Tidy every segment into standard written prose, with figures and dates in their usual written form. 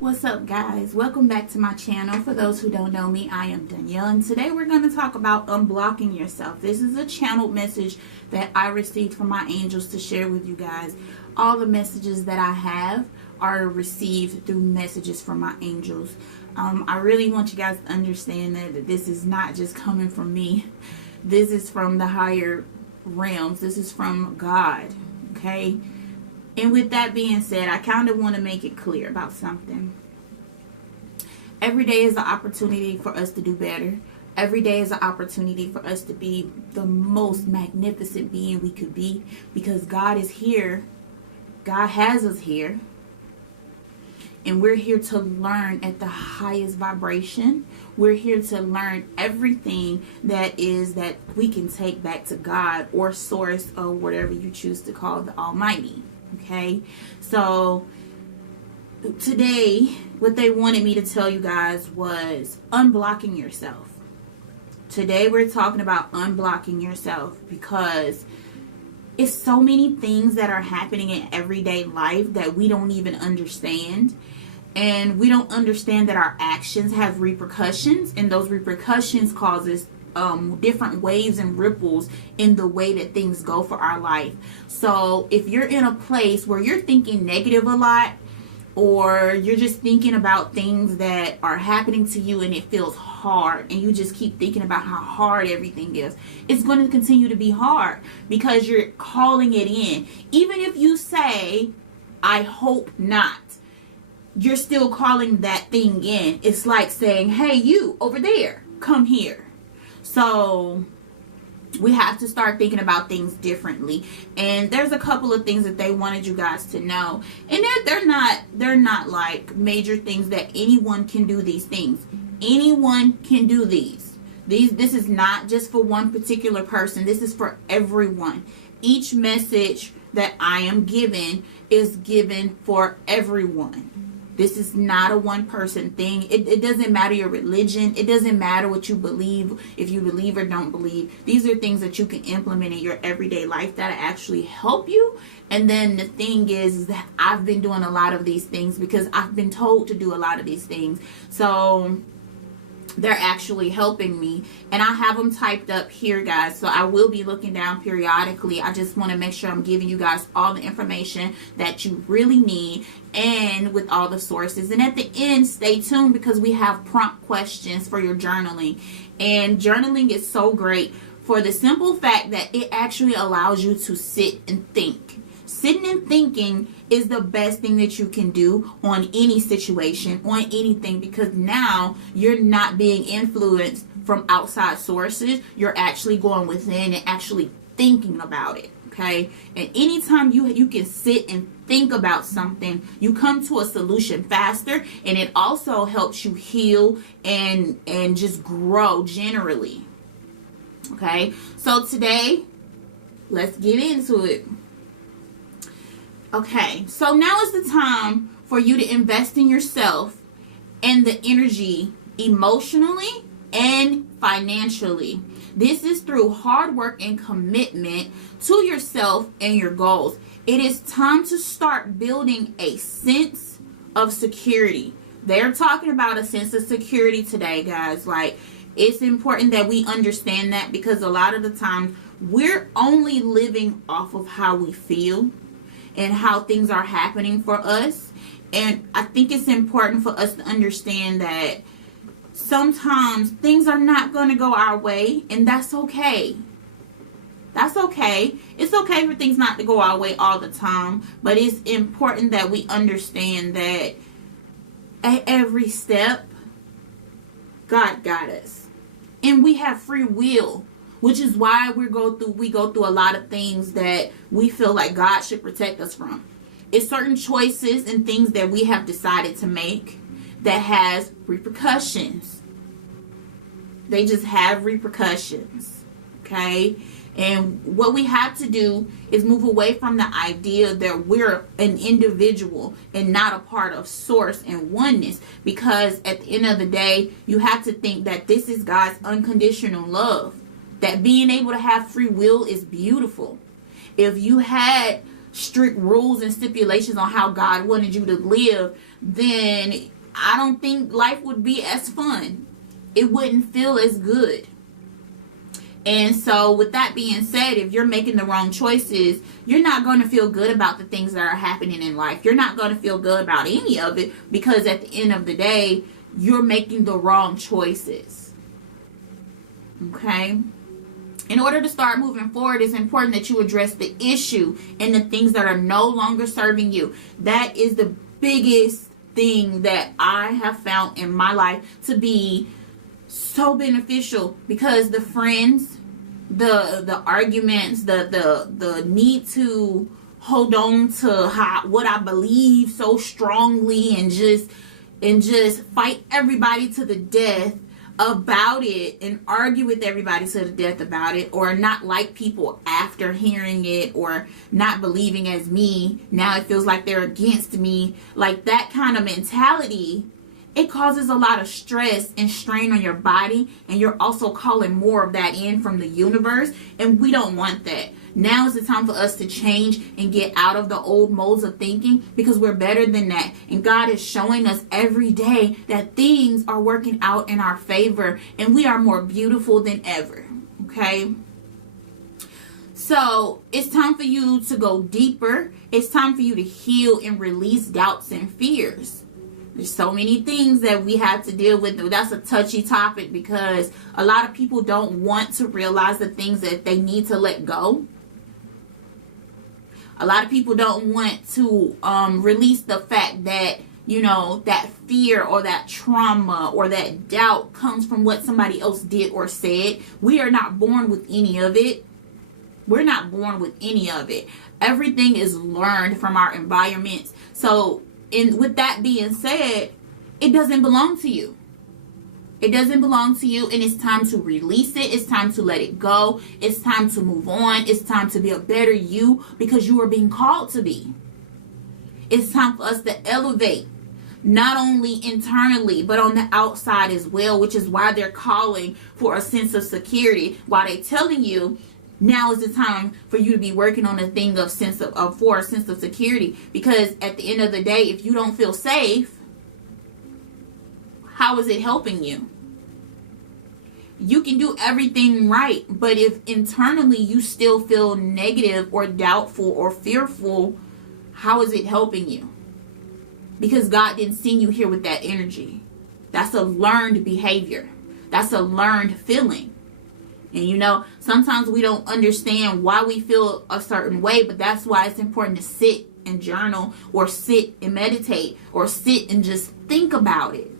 What's up, guys? Welcome back to my channel. For those who don't know me, I am Danielle, and today we're going to talk about unblocking yourself. This is a channeled message that I received from my angels to share with you guys. All the messages that I have are received through messages from my angels. I really want you guys to understand that this is not just coming from me. This is from the higher realms. This is from God, okay? And with that being said, I kind of want to make it clear about something. Every day is an opportunity for us to do better. Every day is an opportunity for us to be the most magnificent being we could be, because God is here. God has us here. And we're here to learn at the highest vibration. We're here to learn everything that we can take back to God or Source or whatever you choose to call the Almighty. Okay, so today what they wanted me to tell you guys was unblocking yourself. Today we're talking about unblocking yourself because it's so many things that are happening in everyday life that we don't even understand. And we don't understand that our actions have repercussions, and those repercussions causes different waves and ripples in the way that things go for our life. So if you're in a place where you're thinking negative a lot, or you're just thinking about things that are happening to you and it feels hard, and you just keep thinking about how hard everything is, it's going to continue to be hard because you're calling it in. Even if you say, I hope not, you're still calling that thing in. It's like saying, hey, you over there, come here. So we have to start thinking about things differently. And there's a couple of things that they wanted you guys to know. And they're not like major things that anyone can do these things. Anyone can do these. This is not just for one particular person. This is for everyone. Each message that I am given is given for everyone. This is not a one-person thing. It doesn't matter your religion. It doesn't matter what you believe, if you believe or don't believe. These are things that you can implement in your everyday life that actually help you. And then the thing is that I've been doing a lot of these things because I've been told to do a lot of these things. So they're actually helping me, and I have them typed up here, guys, so I will be looking down periodically. I just want to make sure I'm giving you guys all the information that you really need, and with all the sources. And at the end, stay tuned because we have prompt questions for your journaling. And journaling is so great for the simple fact that it actually allows you to sit and think. Sitting and thinking is the best thing that you can do on any situation, on anything, because now you're not being influenced from outside sources. You're actually going within and actually thinking about it, okay? And anytime you can sit and think about something, you come to a solution faster, and it also helps you heal and just grow generally, okay? So today, let's get into it. Okay, so now is the time for you to invest in yourself and the energy emotionally and financially. This is through hard work and commitment to yourself and your goals. It is time to start building a sense of security. They're talking about a sense of security today, guys. Like, it's important that we understand that, because a lot of the time we're only living off of how we feel and how things are happening for us. And I think it's important for us to understand that sometimes things are not going to go our way, and that's okay. That's okay. It's okay for things not to go our way all the time, but it's important that we understand that at every step, God got us. And we have free will, which is why we go through a lot of things that we feel like God should protect us from. It's certain choices and things that we have decided to make that has repercussions. They just have repercussions, okay? And what we have to do is move away from the idea that we're an individual and not a part of Source and oneness, because at the end of the day, you have to think that this is God's unconditional love. That being able to have free will is beautiful. If you had strict rules and stipulations on how God wanted you to live, then I don't think life would be as fun. It wouldn't feel as good. And so with that being said, if you're making the wrong choices, you're not going to feel good about the things that are happening in life. You're not going to feel good about any of it, because at the end of the day, you're making the wrong choices. Okay? In order to start moving forward, it's important that you address the issue and the things that are no longer serving you. That is the biggest thing that I have found in my life to be so beneficial, because the friends, the arguments, the need to hold on to what I believe so strongly and just fight everybody to the death about it and argue with everybody to the death about it, or not like people after hearing it, or not believing as me. Now it feels like they're against me. Like that kind of mentality, it causes a lot of stress and strain on your body, and you're also calling more of that in from the universe, and we don't want that. Now is the time for us to change and get out of the old modes of thinking, because we're better than that. And God is showing us every day that things are working out in our favor, and we are more beautiful than ever. Okay? So it's time for you to go deeper. It's time for you to heal and release doubts and fears. There's so many things that we have to deal with. That's a touchy topic, because a lot of people don't want to realize the things that they need to let go. A lot of people don't want to release the fact that, that fear or that trauma or that doubt comes from what somebody else did or said. We are not born with any of it. We're not born with any of it. Everything is learned from our environments. So, with that being said, it doesn't belong to you. It doesn't belong to you, and it's time to release it. It's time to let it go. It's time to move on. It's time to be a better you, because you are being called to be. It's time for us to elevate, not only internally, but on the outside as well, which is why they're calling for a sense of security, while they're telling you now is the time for you to be working on a thing for a sense of security. Because at the end of the day, if you don't feel safe, how is it helping you? You can do everything right, but if internally you still feel negative or doubtful or fearful, how is it helping you? Because God didn't send you here with that energy. That's a learned behavior. That's a learned feeling. And sometimes we don't understand why we feel a certain way, but that's why it's important to sit and journal, or sit and meditate, or sit and just think about it.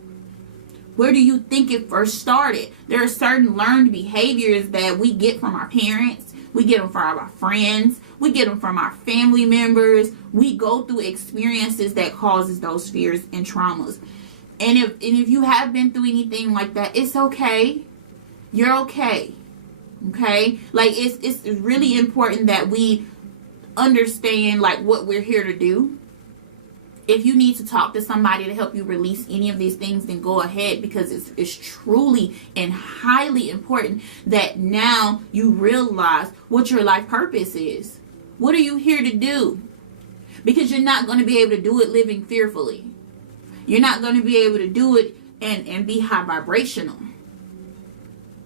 Where do you think it first started? There are certain learned behaviors that we get from our parents. We get them from our friends. We get them from our family members. We go through experiences that causes those fears and traumas. And if you have been through anything like that, it's okay. You're okay. Okay? Like, it's really important that we understand, like, what we're here to do. If you need to talk to somebody to help you release any of these things, then go ahead, because it's truly and highly important that now you realize what your life purpose is. What are you here to do? Because you're not going to be able to do it living fearfully. You're not going to be able to do it and be high vibrational.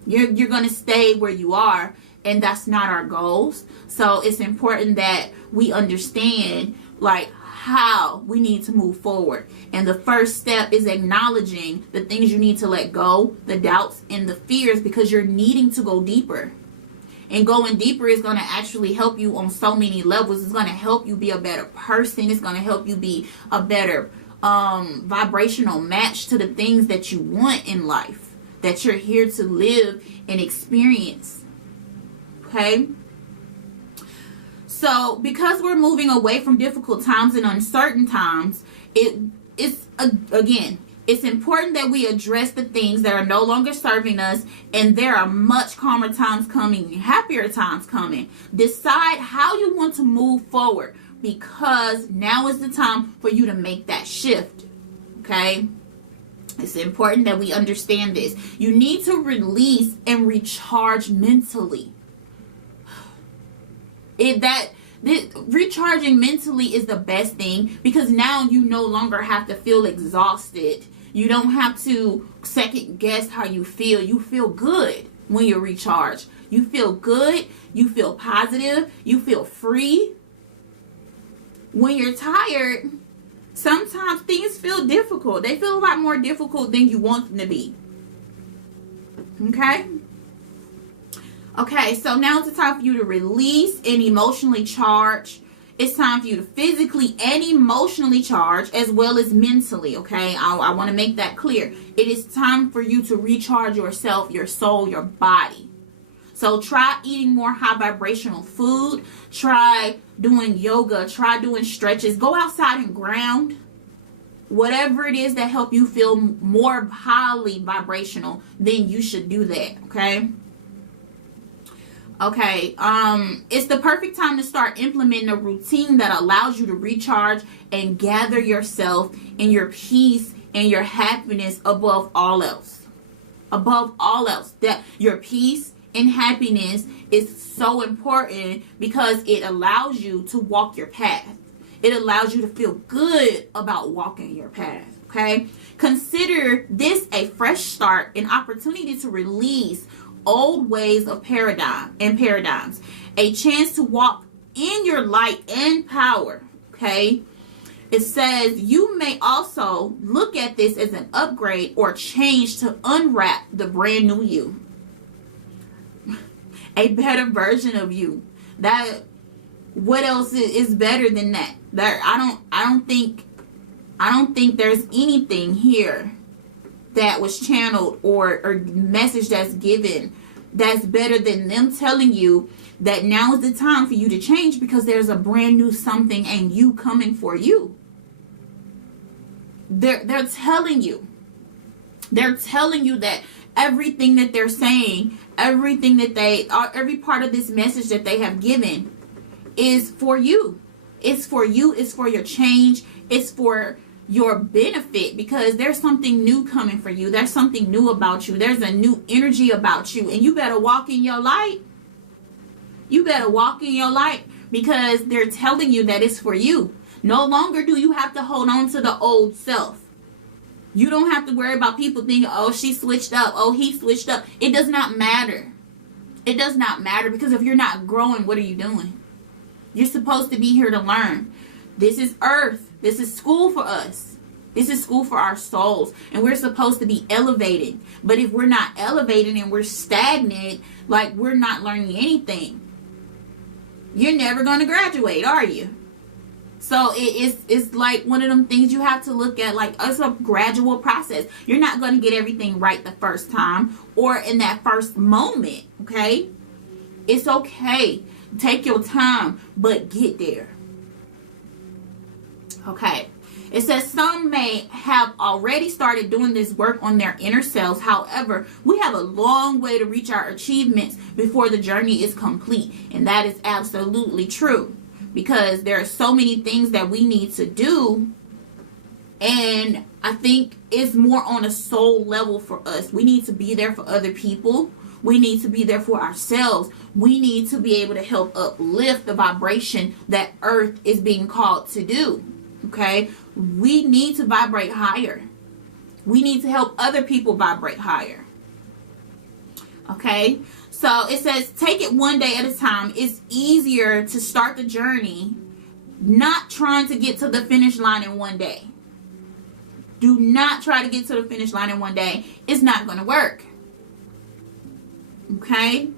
You're going to stay where you are, and that's not our goals. So it's important that we understand, like, how we need to move forward. And the first step is acknowledging the things you need to let go, the doubts and the fears, because you're needing to go deeper. And going deeper is going to actually help you on so many levels. It's going to help you be a better person. It's going to help you be a better vibrational match to the things that you want in life, that you're here to live and experience. Okay? So, because we're moving away from difficult times and uncertain times, it's important that we address the things that are no longer serving us, and there are much calmer times coming, happier times coming. Decide how you want to move forward, because now is the time for you to make that shift. Okay? It's important that we understand this. You need to release and recharge mentally. Recharging mentally is the best thing, because now you no longer have to feel exhausted. You don't have to second guess how you feel. You feel good when you're recharged. You feel good. You feel positive. You feel free. When you're tired, sometimes things feel difficult. They feel a lot more difficult than you want them to be. Okay? Okay, so now it's time for you to release and emotionally charge. It's time for you to physically and emotionally charge, as well as mentally, okay? I want to make that clear. It is time for you to recharge yourself, your soul, your body. So try eating more high vibrational food. Try doing yoga. Try doing stretches. Go outside and ground. Whatever it is that help you feel more highly vibrational, then you should do that, okay? Okay, it's the perfect time to start implementing a routine that allows you to recharge and gather yourself and your peace and your happiness above all else. Above all else, that your peace and happiness is so important, because it allows you to walk your path. It allows you to feel good about walking your path, okay? Consider this a fresh start, an opportunity to release old ways of paradigms, a chance to walk in your light and power, okay? It says you may also look at this as an upgrade or change to unwrap the brand new you. A better version of you. That, what else is better than that? I don't think there's anything here that was channeled or message that's given that's better than them telling you that now is the time for you to change, because there's a brand new something and you coming for you. They're telling you that everything that they're saying, every part of this message that they have given is for you. It's for you. It's for your change. It's for your benefit, because there's something new coming for you. There's something new about you. There's a new energy about you, and you better walk in your light. You better walk in your light, because they're telling you that it's for you. No longer do you have to hold on to the old self. You don't have to worry about people thinking, oh, she switched up. Oh, he switched up. It does not matter. It does not matter, because if you're not growing, what are you doing? You're supposed to be here to learn. This is earth. This is school for us. This is school for our souls. And we're supposed to be elevating. But if we're not elevating and we're stagnant, like we're not learning anything, you're never going to graduate, are you? So it's like one of them things you have to look at, like it's a gradual process. You're not going to get everything right the first time or in that first moment, okay? It's okay. Take your time, but get there. Okay. It says some may have already started doing this work on their inner selves. However, we have a long way to reach our achievements before the journey is complete. And that is absolutely true, because there are so many things that we need to do. And I think it's more on a soul level for us. We need to be there for other people. We need to be there for ourselves. We need to be able to help uplift the vibration that Earth is being called to do. Okay? We need to vibrate higher. We need to help other people vibrate higher. Okay? So it says, take it one day at a time. It's easier to start the journey, not trying to get to the finish line in one day. Do not try to get to the finish line in one day. It's not going to work. Okay?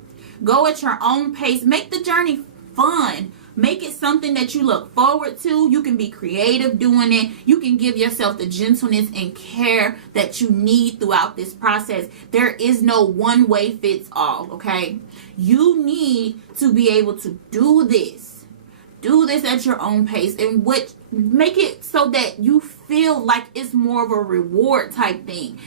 Go at your own pace. Make the journey fun. Make it something that you look forward to. You can be creative doing it. You can give yourself the gentleness and care that you need throughout this process. There is no one way fits all, okay? You need to be able to do this. Do this at your own pace, and make it so that you feel like it's more of a reward type thing.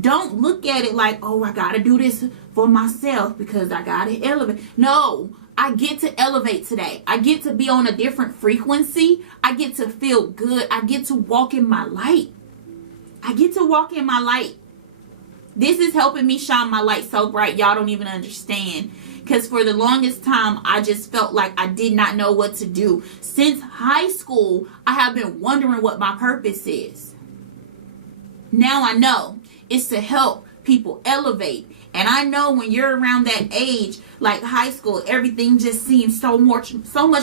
Don't look at it like, oh, I gotta do this for myself because I gotta elevate. No, I get to elevate today. I get to be on a different frequency. I get to feel good. I get to walk in my light. I get to walk in my light. This is helping me shine my light so bright y'all don't even understand. Because for the longest time, I just felt like I did not know what to do. Since high school, I have been wondering what my purpose is. Now I know. It's to help people elevate. And I know when you're around that age, like high school, everything just seems so much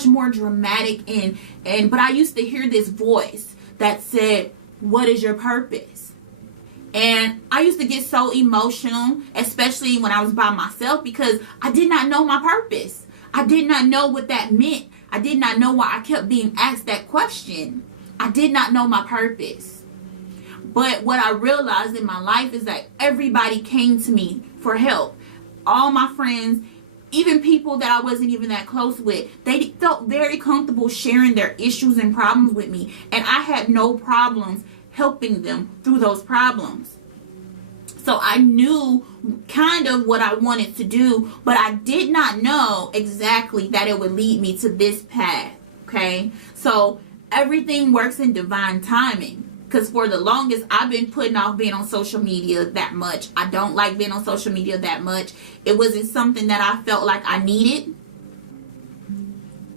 more dramatic. But I used to hear this voice that said, what is your purpose? And I used to get so emotional, especially when I was by myself, because I did not know my purpose. I did not know what that meant. I did not know why I kept being asked that question. I did not know my purpose. But what I realized in my life is that everybody came to me for help. All my friends, even people that I wasn't even that close with, they felt very comfortable sharing their issues and problems with me. And I had no problems helping them through those problems. So I knew kind of what I wanted to do, but I did not know exactly that it would lead me to this path. Okay? So everything works in divine timing. Because for the longest, I've been putting off being on social media that much. I don't like being on social media that much. It wasn't something that I felt like I needed.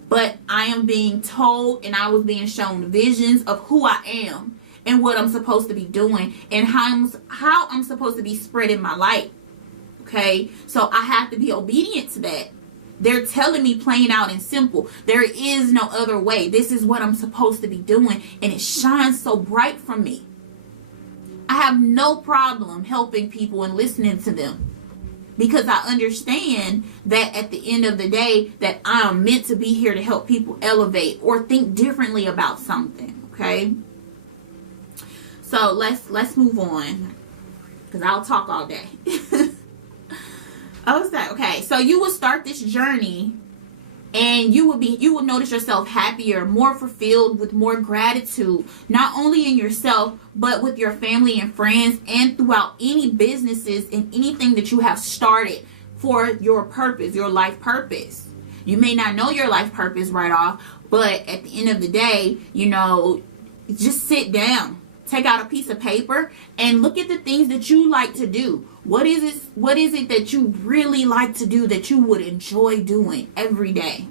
But I am being told, and I was being shown visions of who I am and what I'm supposed to be doing and how I'm supposed to be spreading my light. Okay? So I have to be obedient to that. They're telling me plain out and simple. There is no other way. This is what I'm supposed to be doing. And it shines so bright for me. I have no problem helping people and listening to them. Because I understand that at the end of the day, that I am meant to be here to help people elevate or think differently about something. Okay? So let's move on. Because I'll talk all day. Okay, so you will start this journey and you will notice yourself happier, more fulfilled, with more gratitude, not only in yourself, but with your family and friends and throughout any businesses and anything that you have started for your purpose, your life purpose. You may not know your life purpose right off, but at the end of the day, just sit down, take out a piece of paper and look at the things that you like to do. What is it that you really like to do that you would enjoy doing every day?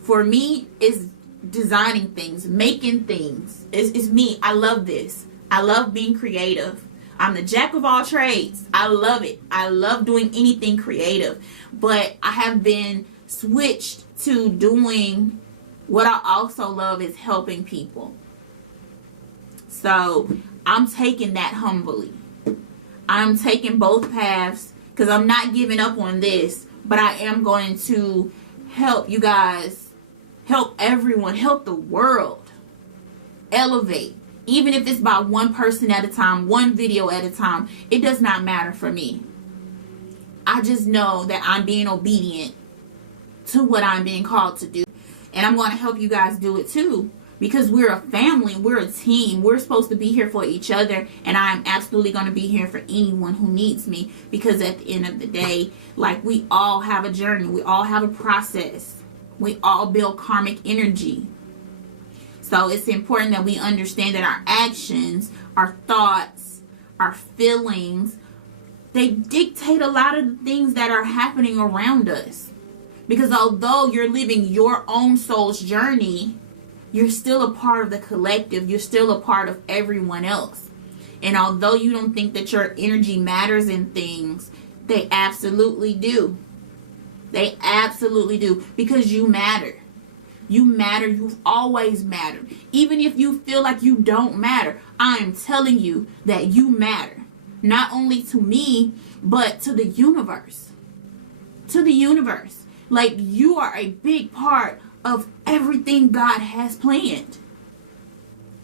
For me, it's designing things, making things. It's me. I love this. I love being creative. I'm the jack of all trades. I love it. I love doing anything creative. But I have been switched to doing what I also love, is helping people. So I'm taking that humbly. I'm taking both paths because I'm not giving up on this, but I am going to help you guys, help everyone, help the world elevate. Even if it's by one person at a time, one video at a time, it does not matter for me. I just know that I'm being obedient to what I'm being called to do. And I'm going to help you guys do it too. Because we're a family, we're a team, we're supposed to be here for each other, and I'm absolutely going to be here for anyone who needs me, because at the end of the day, like, we all have a journey, we all have a process, we all build karmic energy. So it's important that we understand that our actions, our thoughts, our feelings, they dictate a lot of the things that are happening around us. Because although you're living your own soul's journey, you're still a part of the collective. You're still a part of everyone else. And although you don't think that your energy matters in things, they absolutely do. They absolutely do. Because you matter. You matter. You've always mattered. Even if you feel like you don't matter, I am telling you that you matter. Not only to me, but to the universe. To the universe. Like, you are a big part of everything God has planned.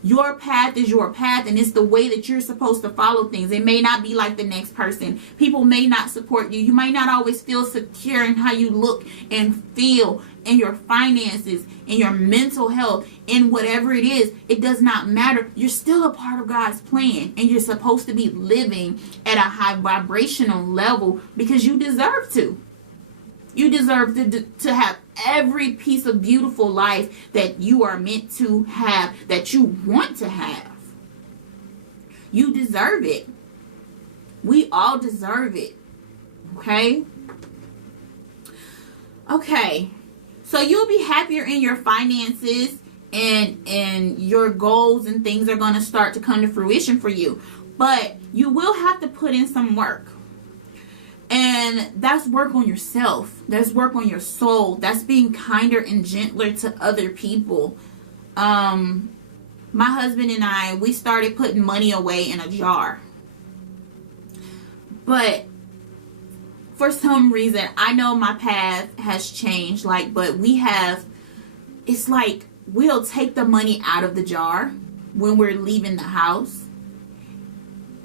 Your path is your path, and it's the way that you're supposed to follow things. It may not be like the next person. People may not support you. You might not always feel secure in how you look and feel, in your finances, in your mental health, in whatever it is. It does not matter. You're still a part of God's plan, and you're supposed to be living at a high vibrational level because you deserve to. You deserve to have every piece of beautiful life that you are meant to have, that you want to have. You deserve it. We all deserve it. Okay? Okay. So you'll be happier in your finances, and your goals and things are going to start to come to fruition for you. But you will have to put in some work. And that's work on yourself. That's work on your soul. That's being kinder and gentler to other people. My husband and I, we started putting money away in a jar. But for some reason, I know my path has changed. But it's like we'll take the money out of the jar when we're leaving the house,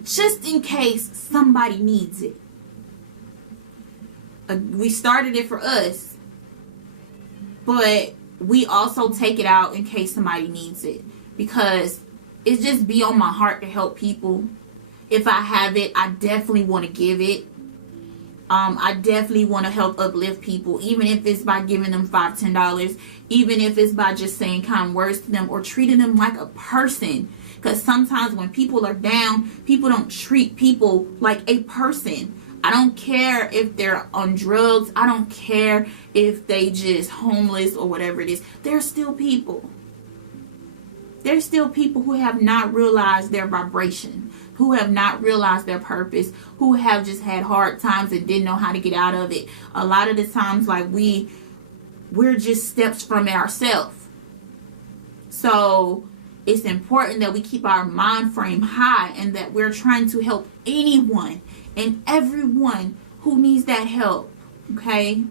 just in case somebody needs it. We started it for us, but we also take it out in case somebody needs it, because it's just be on my heart to help people. If I have it, I definitely want to give it. I definitely want to help uplift people, even if it's by giving them $5, $10, even if it's by just saying kind words to them or treating them like a person. Because sometimes when people are down, people don't treat people like a person. I don't care if they're on drugs. I don't care if they just homeless or whatever it is. They're still people. They're still people who have not realized their vibration, who have not realized their purpose, who have just had hard times and didn't know how to get out of it. A lot of the times, we're just steps from it ourselves. So it's important that we keep our mind frame high and that we're trying to help anyone and everyone who needs that help. Okay?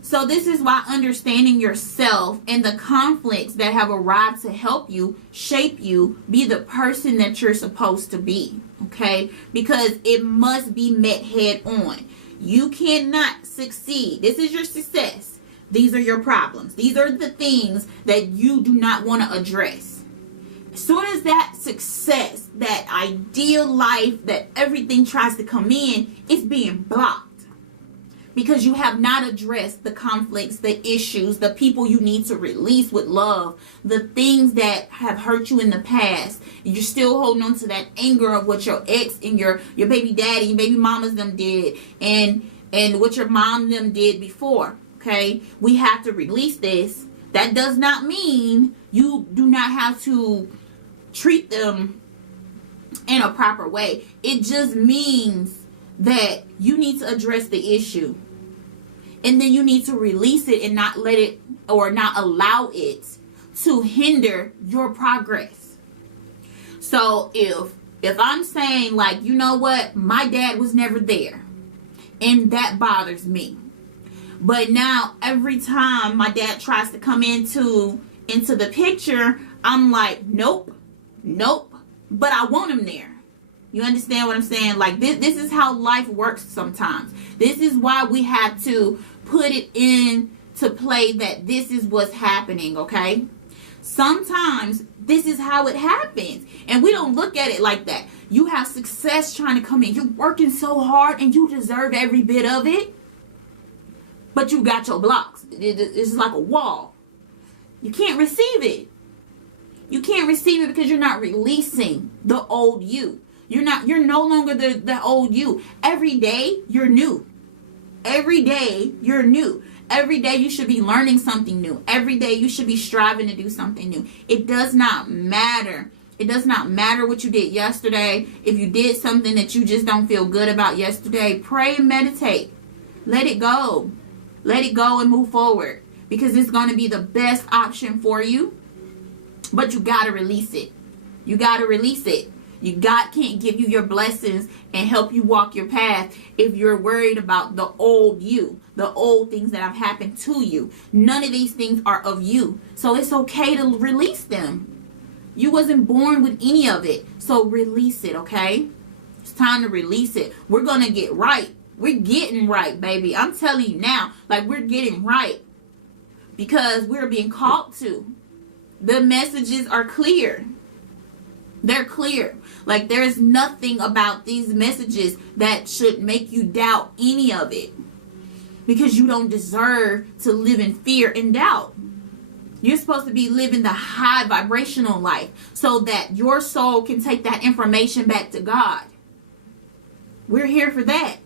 So this is why understanding yourself and the conflicts that have arrived to help you, shape you, be the person that you're supposed to be. Okay? Because it must be met head on. You cannot succeed. This is your success. These are your problems. These are the things that you do not want to address. As soon as that success, that ideal life, that everything tries to come in, it's being blocked. Because you have not addressed the conflicts, the issues, the people you need to release with love, the things that have hurt you in the past. You're still holding on to that anger of what your ex and your baby daddy, your baby mamas them did, and what your mom them did before. Okay? We have to release this. That does not mean you do not have to treat them in a proper way. It just means that you need to address the issue. And then you need to release it and not let it, or not allow it to hinder your progress. So if I'm saying, like, you know what, my dad was never there, and that bothers me. But now every time my dad tries to come into the picture, I'm like, nope, but I want him there. You understand what I'm saying? Like, this is how life works sometimes. This is why we have to put it into play that this is what's happening, okay? Sometimes this is how it happens, and we don't look at it like that. You have success trying to come in. You're working so hard, and you deserve every bit of it, but you got your blocks. It's like a wall. You can't receive it. You can't receive it because you're not releasing the old you. You're no longer the old you. Every day you're new. Every day you're new. Every day you should be learning something new. Every day you should be striving to do something new. It does not matter. It does not matter what you did yesterday. If you did something that you just don't feel good about yesterday, pray and meditate. Let it go. Let it go and move forward, because it's going to be the best option for you. But you got to release it. You got to release it. God can't give you your blessings and help you walk your path if you're worried about the old you, the old things that have happened to you. None of these things are of you. So it's okay to release them. You wasn't born with any of it. So release it, okay? It's time to release it. We're going to get right. We're getting right, baby. I'm telling you now, like, we're getting right because we're being called to. The messages are clear. They're clear. Like, there's nothing about these messages that should make you doubt any of it, because you don't deserve to live in fear and doubt. You're supposed to be living the high vibrational life so that your soul can take that information back to God. We're here for that.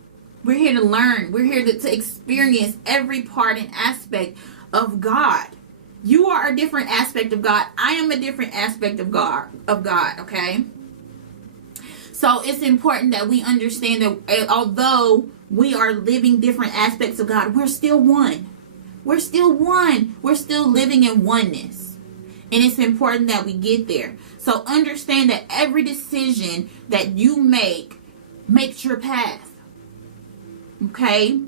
We're here to learn. We're here to experience every part and aspect of God. You are a different aspect of God. I am a different aspect of God, okay? So it's important that we understand that although we are living different aspects of God, we're still one. We're still one. We're still living in oneness. And it's important that we get there. So understand that every decision that you make makes your path. Okay?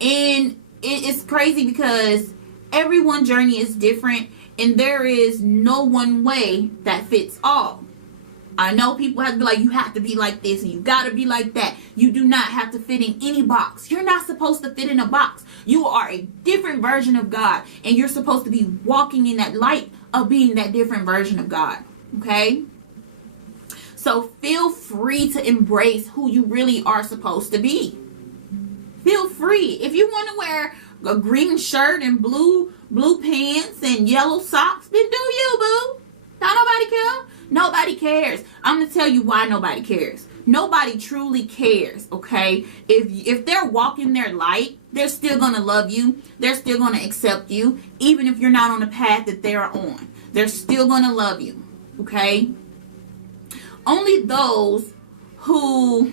And it's crazy because everyone's journey is different, and there is no one way that fits all. I know people have to be like, you have to be like this and you got to be like that. You do not have to fit in any box. You're not supposed to fit in a box. You are a different version of God, and you're supposed to be walking in that light of being that different version of God. Okay? So feel free to embrace who you really are supposed to be. Feel free. If you want to wear a green shirt and blue pants and yellow socks, then do you, boo. Don't nobody care. Nobody cares. I'm going to tell you why nobody cares. Nobody truly cares, okay? If they're walking their light, they're still going to love you. They're still going to accept you, even if you're not on the path that they're on. They're still going to love you, okay? Only those who,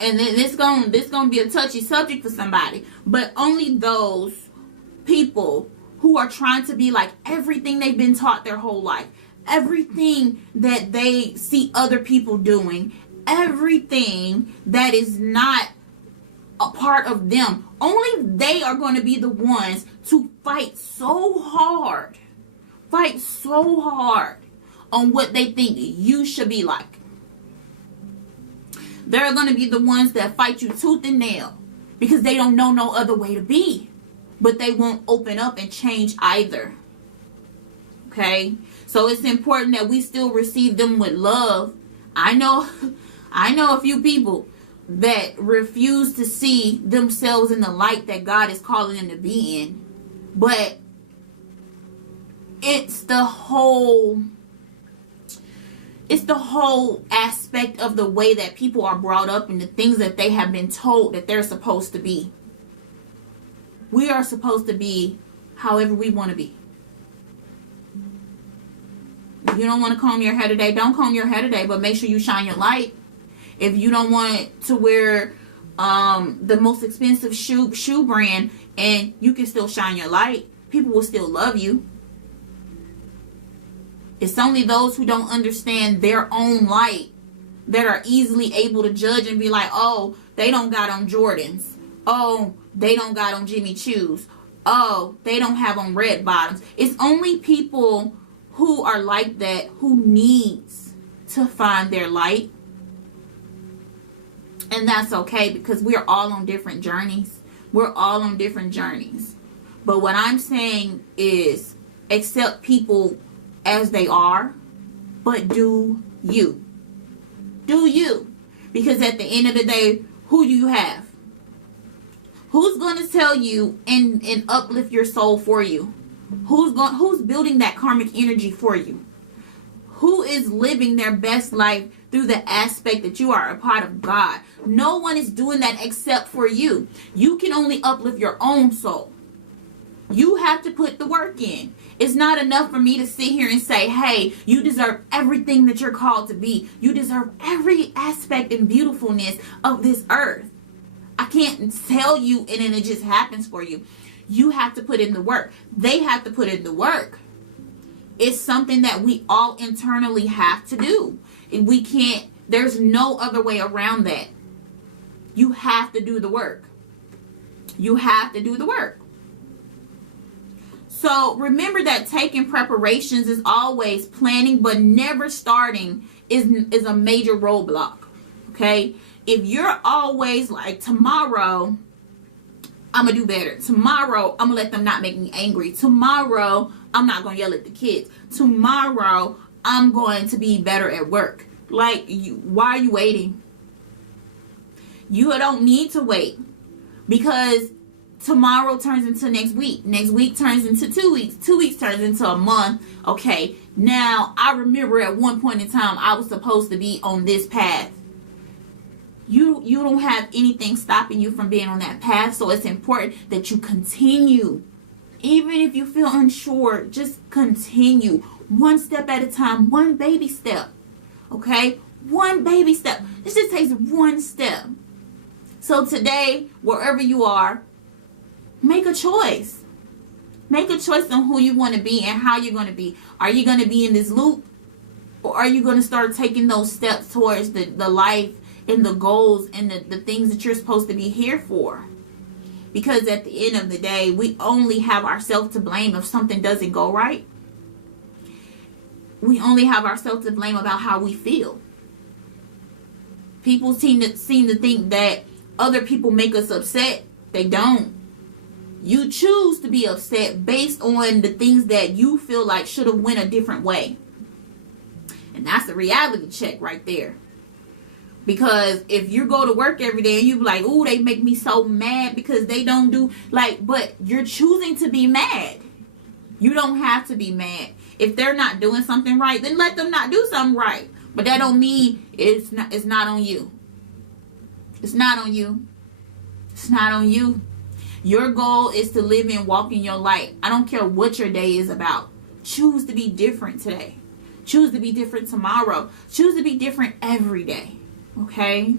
and this gonna be a touchy subject for somebody, but only those people who are trying to be like everything they've been taught their whole life, everything that they see other people doing, everything that is not a part of them, only they are going to be the ones to fight so hard on what they think you should be like. They're going to be the ones that fight you tooth and nail because they don't know no other way to be. But they won't open up and change either. Okay? So it's important that we still receive them with love. I know a few people that refuse to see themselves in the light that God is calling them to be in. But it's the whole aspect of the way that people are brought up and the things that they have been told that they're supposed to be. We are supposed to be however we want to be. If you don't want to comb your hair today, don't comb your hair today, but make sure you shine your light. If you don't want to wear the most expensive shoe brand and you can still shine your light, people will still love you. It's only those who don't understand their own light that are easily able to judge and be like, oh, they don't got on Jordans. Oh, they don't got on Jimmy Choos. Oh, they don't have on red bottoms. It's only people who are like that who needs to find their light. And that's okay because we're all on different journeys. We're all on different journeys. But what I'm saying is accept people as they are, but do you. Do you. Because at the end of the day, who do you have? Who's going to tell you and uplift your soul for you? Who's building that karmic energy for you? Who is living their best life through the aspect that you are a part of God? No one is doing that except for you. You can only uplift your own soul. You have to put the work in. It's not enough for me to sit here and say, hey, you deserve everything that you're called to be. You deserve every aspect and beautifulness of this earth. I can't tell you and then it just happens for you. You have to put in the work. They have to put in the work. It's something that we all internally have to do. And we can't, there's no other way around that. You have to do the work. You have to do the work. So remember that taking preparations is always planning, but never starting is a major roadblock. Okay? If you're always like, tomorrow, I'm going to do better. Tomorrow, I'm going to let them not make me angry. Tomorrow, I'm not going to yell at the kids. Tomorrow, I'm going to be better at work. Like, why are you waiting? You don't need to wait. Because tomorrow turns into next week. Next week turns into 2 weeks. 2 weeks turns into a month. Okay, now I remember at one point in time, I was supposed to be on this path. You don't have anything stopping you from being on that path. So it's important that you continue. Even if you feel unsure, just continue. One step at a time, one baby step. Okay? One baby step. This just takes one step. So today, wherever you are, make a choice. Make a choice on who you want to be and how you're going to be. Are you going to be in this loop? Or are you going to start taking those steps towards the life and the goals and the things that you're supposed to be here for? Because at the end of the day, we only have ourselves to blame if something doesn't go right. We only have ourselves to blame about how we feel. People seem to think that other people make us upset. They don't. You choose to be upset based on the things that you feel like should have went a different way. And that's a reality check right there. Because if you go to work every day and you be like, ooh, they make me so mad because they don't do, like, but you're choosing to be mad. You don't have to be mad. If they're not doing something right, then let them not do something right. But that don't mean it's not on you. It's not on you. It's not on you. Your goal is to live and walk in your light. I don't care what your day is about. Choose to be different today. Choose to be different tomorrow. Choose to be different every day. Okay?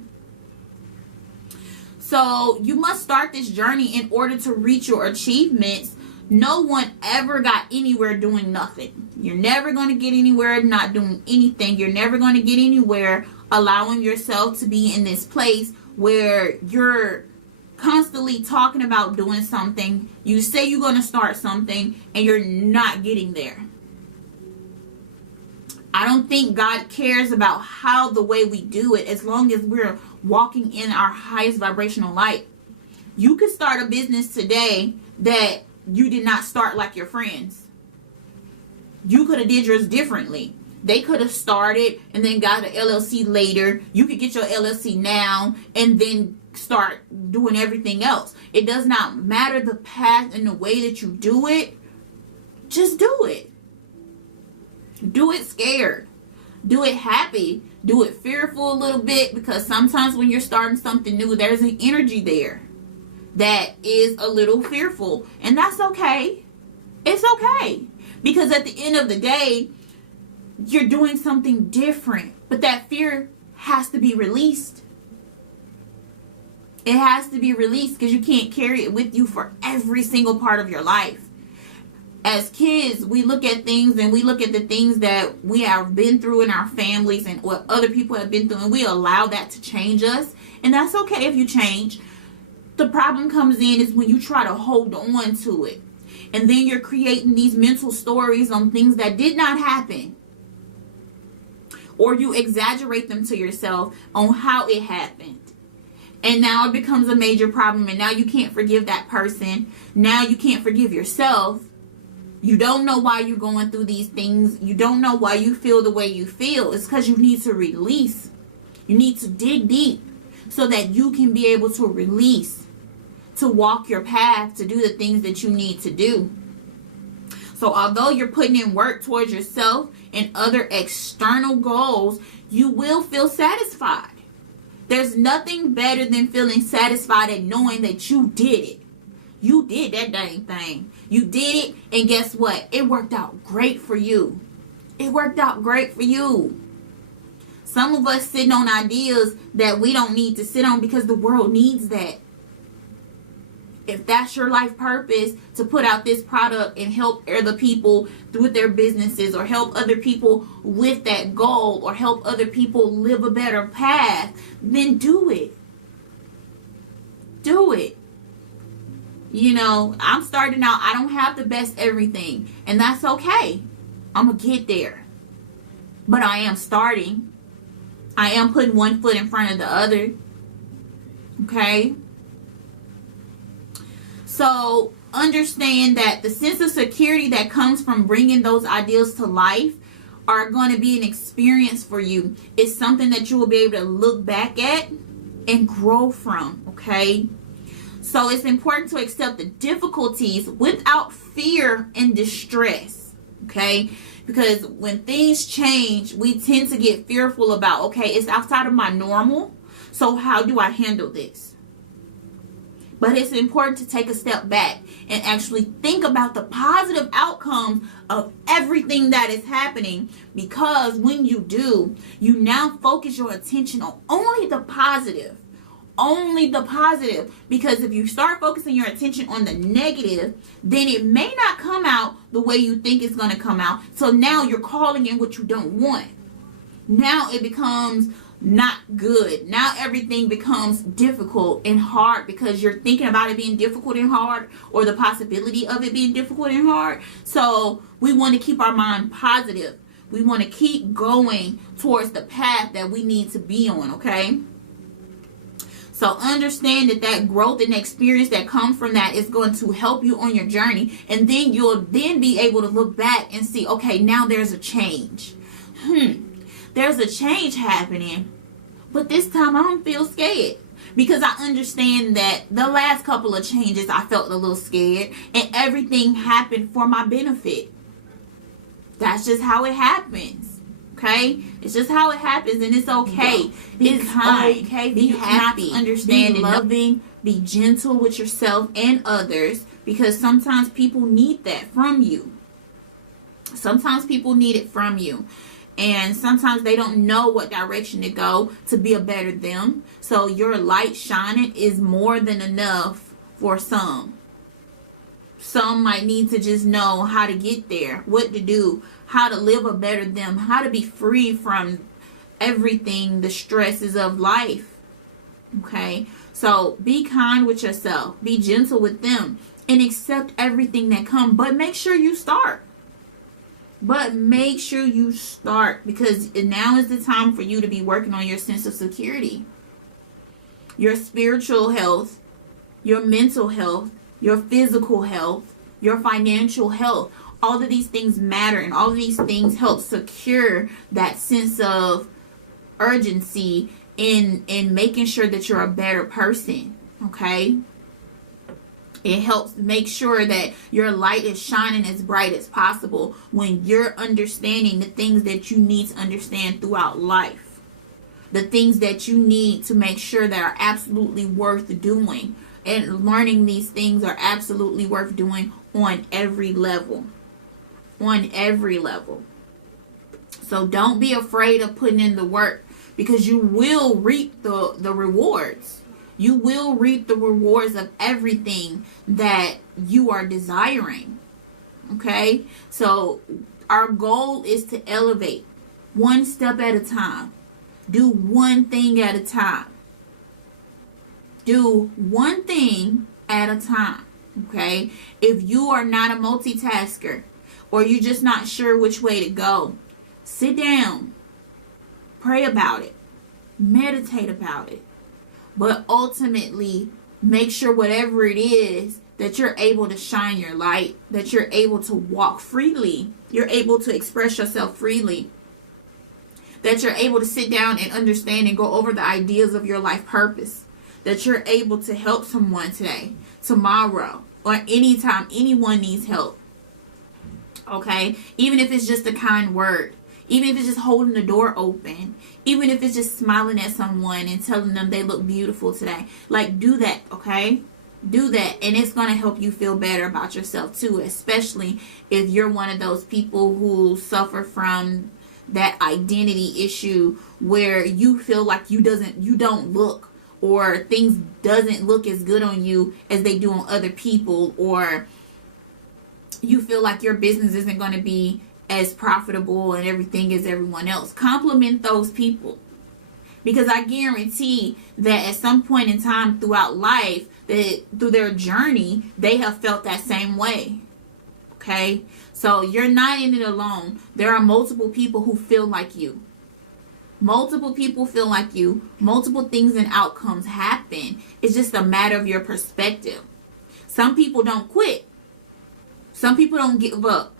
So you must start this journey in order to reach your achievements. No one ever got anywhere doing nothing. You're never going to get anywhere not doing anything. You're never going to get anywhere allowing yourself to be in this place where you're constantly talking about doing something. You say you're going to start something and you're not getting there. I don't think God cares about how the way we do it, as long as we're walking in our highest vibrational light. You could start a business today that you did not start like your friends. You could have did yours differently. They could have started and then got an LLC later. You could get your LLC now and then start doing everything else. It does not matter the path and the way that you do it. Just do it. Do it scared. Do it happy. Do it fearful a little bit, because sometimes when you're starting something new, there's an energy there that is a little fearful. And that's okay. It's okay. Because at the end of the day, you're doing something different. But that fear has to be released. It has to be released, because you can't carry it with you for every single part of your life. As kids, we look at things and we look at the things that we have been through in our families and what other people have been through, and we allow that to change us. And that's okay if you change. The problem comes in is when you try to hold on to it. And then you're creating these mental stories on things that did not happen. Or you exaggerate them to yourself on how it happened. And now it becomes a major problem. And now you can't forgive that person. Now you can't forgive yourself. You don't know why you're going through these things. You don't know why you feel the way you feel. It's because you need to release. You need to dig deep so that you can be able to release, to walk your path, to do the things that you need to do. So although you're putting in work towards yourself and other external goals, you will feel satisfied. There's nothing better than feeling satisfied and knowing that you did it. You did that dang thing. You did it, and guess what? It worked out great for you. It worked out great for you. Some of us sitting on ideas that we don't need to sit on because the world needs that. If that's your life purpose, to put out this product and help other people with their businesses, or help other people with that goal, or help other people live a better path, then do it. Do it. You know, I'm starting out. I don't have the best everything, and that's okay. I'm going to get there. But I am starting. I am putting one foot in front of the other. Okay? So understand that the sense of security that comes from bringing those ideals to life are going to be an experience for you. It's something that you will be able to look back at and grow from. Okay? So it's important to accept the difficulties without fear and distress. Okay? Because when things change, we tend to get fearful about, okay, it's outside of my normal. So how do I handle this? But it's important to take a step back and actually think about the positive outcomes of everything that is happening, because when you do, you now focus your attention on only the positive. Only the positive. Because if you start focusing your attention on the negative, then it may not come out the way you think it's going to come out. So now you're calling in what you don't want. Now it becomes not good. Now everything becomes difficult and hard because you're thinking about it being difficult and hard, or the possibility of it being difficult and hard. So we want to keep our mind positive. We want to keep going towards the path that we need to be on, okay? So understand that growth and experience that comes from that is going to help you on your journey. And then you'll then be able to look back and see, okay, now there's a change. There's a change happening, but this time I don't feel scared, because I understand that the last couple of changes I felt a little scared, and everything happened for my benefit. That's just how it happens. Okay? It's just how it happens, and it's okay. Be kind. Okay? Be happy. Understand, be loving. Be gentle with yourself and others, because sometimes people need that from you. Sometimes people need it from you. And sometimes they don't know what direction to go to be a better them. So your light shining is more than enough for some. Some might need to just know how to get there, what to do, how to live a better them, how to be free from everything, the stresses of life. Okay? So be kind with yourself. Be gentle with them. And accept everything that comes. But make sure you start. Because now is the time for you to be working on your sense of security, your spiritual health, your mental health, your physical health, your financial health. All of these things matter, and all of these things help secure that sense of urgency in making sure that you're a better person. Okay? It helps make sure that your light is shining as bright as possible when you're understanding the things that you need to understand throughout life. The things that you need to make sure that are absolutely worth doing. And learning these things are absolutely worth doing on every level. On every level. So don't be afraid of putting in the work, because you will reap the rewards. You will reap the rewards of everything that you are desiring. Okay? So our goal is to elevate one step at a time. Do one thing at a time. Do one thing at a time. Okay? If you are not a multitasker, or you're just not sure which way to go, sit down. Pray about it. Meditate about it. But ultimately, make sure whatever it is that you're able to shine your light, that you're able to walk freely, you're able to express yourself freely, that you're able to sit down and understand and go over the ideas of your life purpose, that you're able to help someone today, tomorrow, or anytime anyone needs help. Okay? Even if it's just a kind word. Even if it's just holding the door open. Even if it's just smiling at someone and telling them they look beautiful today. Like, do that, okay? Do that. And it's going to help you feel better about yourself too. Especially if you're one of those people who suffer from that identity issue where you feel like you don't look, or things doesn't look as good on you as they do on other people, or you feel like your business isn't going to be as profitable and everything as everyone else. Compliment those people, because I guarantee that at some point in time throughout life, that through their journey, they have felt that same way. Okay? So you're not in it alone. There are multiple people who feel like you. Multiple people feel like you. Multiple things and outcomes happen. It's just a matter of your perspective. Some people don't quit. Some people don't give up.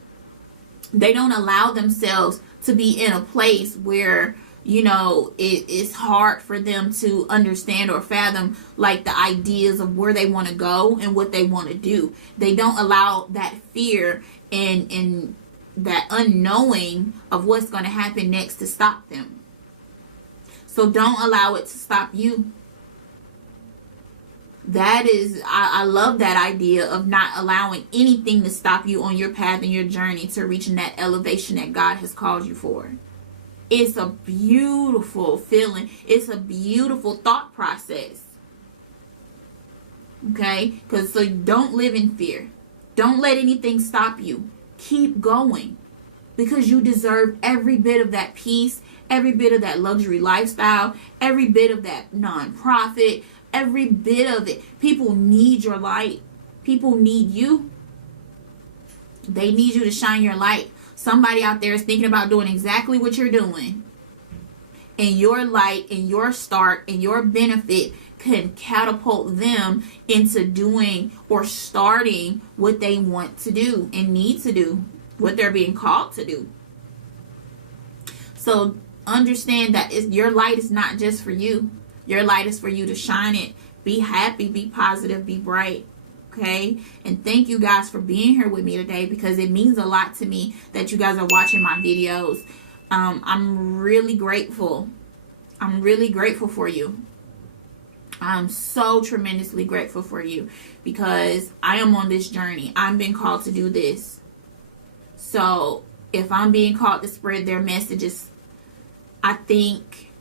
They don't allow themselves to be in a place where, it's hard for them to understand or fathom, like, the ideas of where they want to go and what they want to do. They don't allow that fear and that unknowing of what's going to happen next to stop them. So don't allow it to stop you. That is, I love that idea of not allowing anything to stop you on your path and your journey to reaching that elevation that God has called you for. It's a beautiful feeling. It's a beautiful thought process. Okay? Because so don't live in fear. Don't let anything stop you. Keep going. Because you deserve every bit of that peace, every bit of that luxury lifestyle, every bit of that nonprofit, every bit of it. People need your light. People need you. They need you to shine your light. Somebody out there is thinking about doing exactly what you're doing. And your light and your start and your benefit can catapult them into doing or starting what they want to do and need to do, what they're being called to do. So understand that your light is not just for you. Your light is for you to shine it. Be happy, be positive, be bright. Okay? And thank you guys for being here with me today, because it means a lot to me that you guys are watching my videos. I'm really grateful. I'm really grateful for you. I'm so tremendously grateful for you, because I am on this journey. I'm being called to do this. So if I'm being called to spread their messages, I think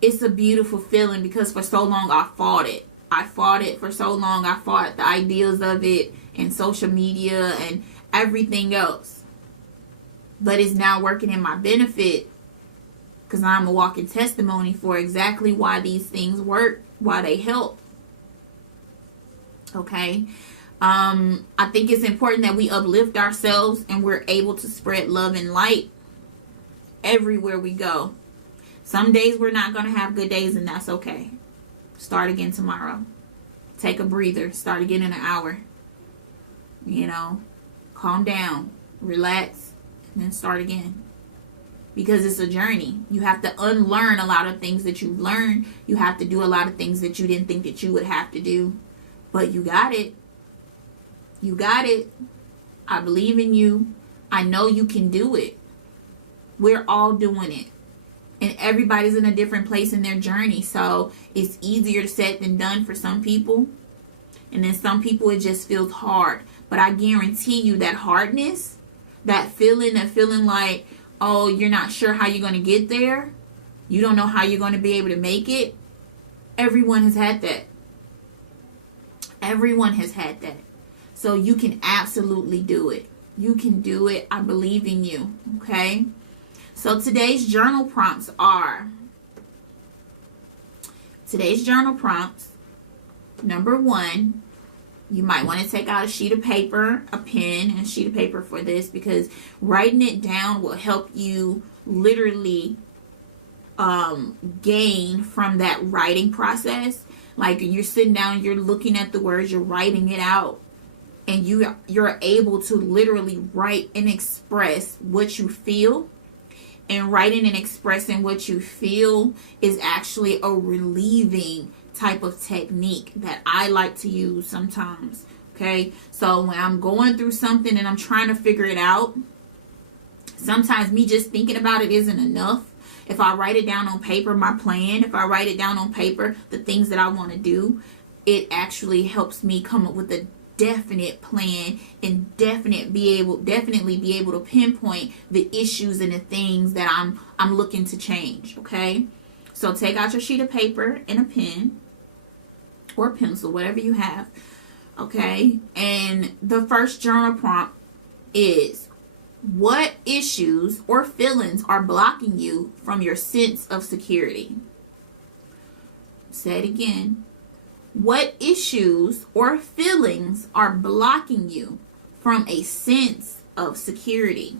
it's a beautiful feeling, because for so long I fought it. I fought it for so long. I fought the ideas of it and social media and everything else. But it's now working in my benefit, because I'm a walking testimony for exactly why these things work, why they help. Okay? I think it's important that we uplift ourselves and we're able to spread love and light everywhere we go. Some days we're not going to have good days, and that's okay. Start again tomorrow. Take a breather. Start again in an hour. You know, calm down, relax, and then start again. Because it's a journey. You have to unlearn a lot of things that you've learned. You have to do a lot of things that you didn't think that you would have to do. But you got it. You got it. I believe in you. I know you can do it. We're all doing it. And everybody's in a different place in their journey. So it's easier said than done for some people. And then some people it just feels hard. But I guarantee you that hardness, that feeling like, oh, you're not sure how you're going to get there. You don't know how you're going to be able to make it. Everyone has had that. Everyone has had that. So you can absolutely do it. You can do it. I believe in you. Okay? So today's journal prompts are, number 1, you might want to take out a sheet of paper, a pen, and a sheet of paper for this, because writing it down will help you literally gain from that writing process. Like you're sitting down, you're looking at the words, you're writing it out, and you're able to literally write and express what you feel. And writing and expressing what you feel is actually a relieving type of technique that I like to use sometimes. Okay, so when I'm going through something and I'm trying to figure it out, sometimes me just thinking about it isn't enough. If I write it down on paper, my plan, if I write it down on paper, the things that I want to do, it actually helps me come up with a definite plan and definitely be able to pinpoint the issues and the things that I'm looking to change. Okay, so take out your sheet of paper and a pen or pencil, whatever you have. Okay, and the first journal prompt is, what issues or feelings are blocking you from your sense of security? Say it again. What issues or feelings are blocking you from a sense of security?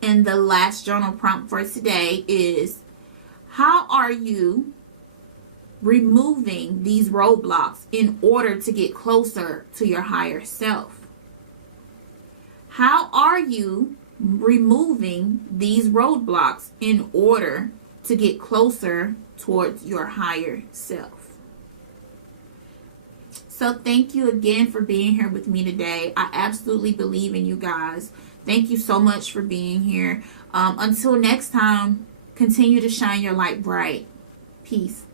And the last journal prompt for today is, how are you removing these roadblocks in order to get closer to your higher self? How are you removing these roadblocks in order to get closer towards your higher self? So thank you again for being here with me today. I absolutely believe in you guys. Thank you so much for being here. Until next time, Continue to shine your light bright. Peace.